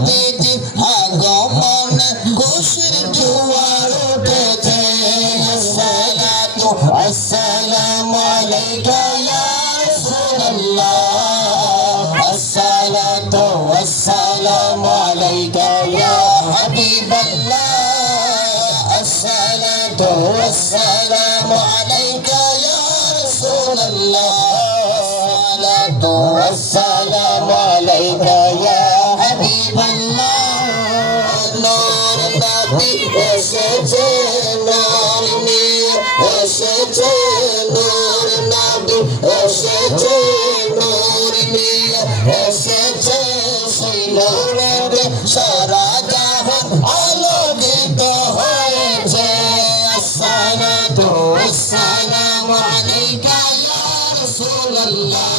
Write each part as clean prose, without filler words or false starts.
নবীজি আগমনে খুশির জোয়ার উঠেছে আসসালাতু আসসালামু আলাইকা ইয়া রাসূলুল্লাহ আসসালাতু আসসালামু আলাইকা ইয়া হাবিবাল্লাহ আসসালাতু আসসালামু আলাইকা ইয়া রাসূলুল্লাহ আসসালাতু আসসালামু আলাইকা ইয়া হাবিবাল্লাহ নূর নবী এসেছে নূর নিয়ে এসেছে নূর নবী এসেছে নূর নিয়ে এসেছে সেই নূরে সারা জাহান আলোকিত হয়েছে আসসালাতু আসসালামু আলাইকা ইয়া রাসূলুল্লাহ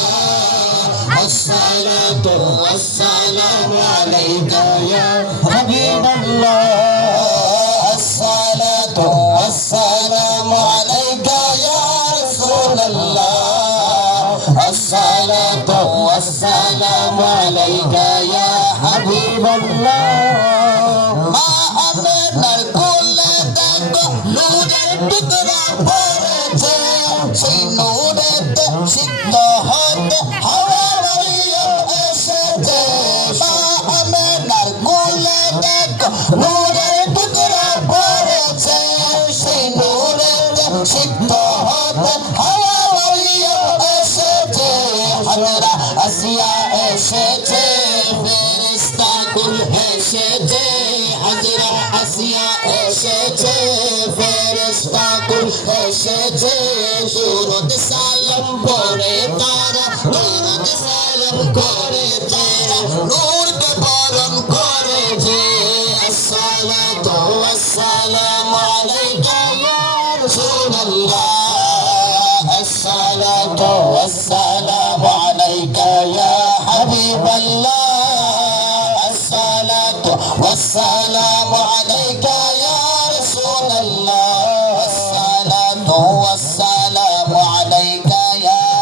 আসসালাতু আসসালামু আলাইকা ইয়া হাবিবাল্লাহ আসসালাতু আসসালামু আলাইকা ইয়া রাসূলুল্লাহ আসসালাতু আসসালামু আলাইকা ইয়া হাবিবাল্লাহ মা আমেনার কোলে দেখো নূরের টুকরা পড়েছে সেই নূরেতে সিদ্ধ হতে হাওয়া মারিয়াম এসেছে মা আমেনার কোলে দেখো নূরের টুকরা পড়েছে সেই নূরেতে সিদ্ধ হতে হাওয়া মারিয়াম এসেছে হাজরা আসিয়া এসেছে ফেরেশতা কুল এসেছে হাজরা আসিয়া এসেছে ফেরেশতা কুল এসেছে দুরূদ সালাম পড়ে তারা দুরূদ সালাম করে তারা নূরকে বরণ করেছে আসসালাতু আসসালামু আলাইকা ইয়া রাসূলুল্লাহ আসসালাতু আসসালামু আলাইকা ইয়া